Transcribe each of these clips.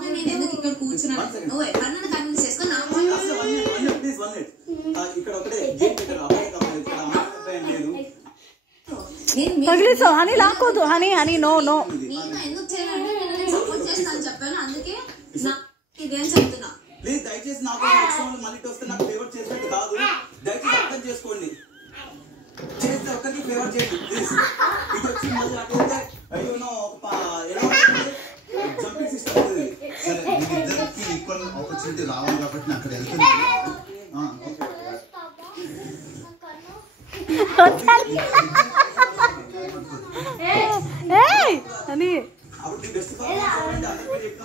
నేను ఎందుకు ఇక్కడ కూర్చున్నాను నువ్వు ఎక్కడన్నా కన్విన్స్ చేసుకో నా ప్లీజ్ 1 మినిట్ ఇక్కడ ఒకటే గేట్ పెట్టారు అబ్బాయి ఇక్కడ అమ్మాయి లేదు తగిలిసో హనీ లాక్కోదు హనీ నో నేను ఎందుకు చేయాలంటే నేను సపోర్ట్ చేస్తాను చెప్పాను అందుకే ఇదే అని చెప్తున్నా ప్లీజ్ దయచేసి నాకు ఎక్స్ట్రా మళ్ళీ వస్తే నాకు ఫేవర్ చేసినట్టు కాదు దయచేసి అర్థం చేసుకోండి చేస్తే ఒక్కరికి ఫేవర్ చేయండి ప్లీజ్ ఇది వచ్చి మళ్ళీ అట్లయితే అయ్యో నో జంపింగ్ సిస్టమ్ ఉంది సరే ఇద్దరికి ఈక్వల్ ఆపర్చునిటీ రావాలి కాబట్టి నేను అక్కడ వెళ్తున్నాను హనీ అప్పుడు బెస్ట్ ఫ్రెండ్ అందరికీ చెప్తే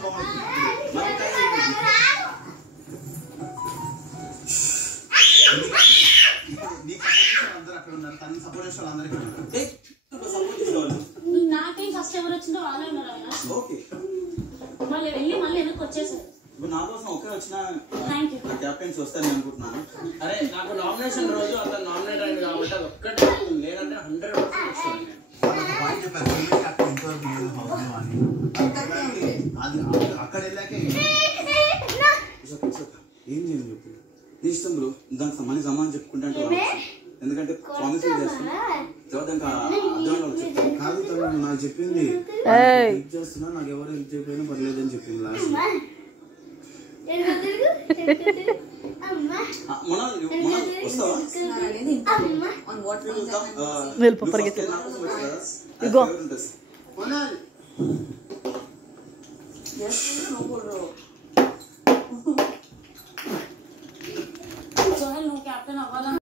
అందరూ అక్కడ ఉన్నారు తను సపోర్ట్ చేసే వాళ్ళందరికీ సపోర్ట్ చేసేవాళ్ళు నాకేం ఫస్ట్ ఎవరు వచ్చిందో వాళ్ళే ఉన్నారు ఆయన ఓకే మళ్ళీ వెనక్కి వచ్చేసారు ఇప్పుడు నా కోసం ఒకే వచ్చిన క్యాప్టెన్స్ వస్తాను అనుకుంటున్నాను అరే నాకు నామినేషన్ రోజు అతను నామినేట్ అయింది కాబట్టి అది ఒక్కటే లేదంటే 100% వస్తుంది పాయింట్ చెప్పారు ఇంతవరకు అది అక్కడ వెళ్ళాక ఏం చేయను చెప్పు నీ ఇష్టం బ్రో దానికి మళ్ళీ సమానం చెప్పుకుంటే ఎందుకంటే ప్రామిస్ చేస్తాను తర్వాత ఇంకా అర్థం చెప్తాను కాదు తను నాకు చెప్పింది చేస్తున్నా నాకు ఎవరు హెల్ప్ చేయకపోయినా పర్లేదని చెప్పింది లాస్ట్ నువ్వు కెప్టెన్ అవ్వాలని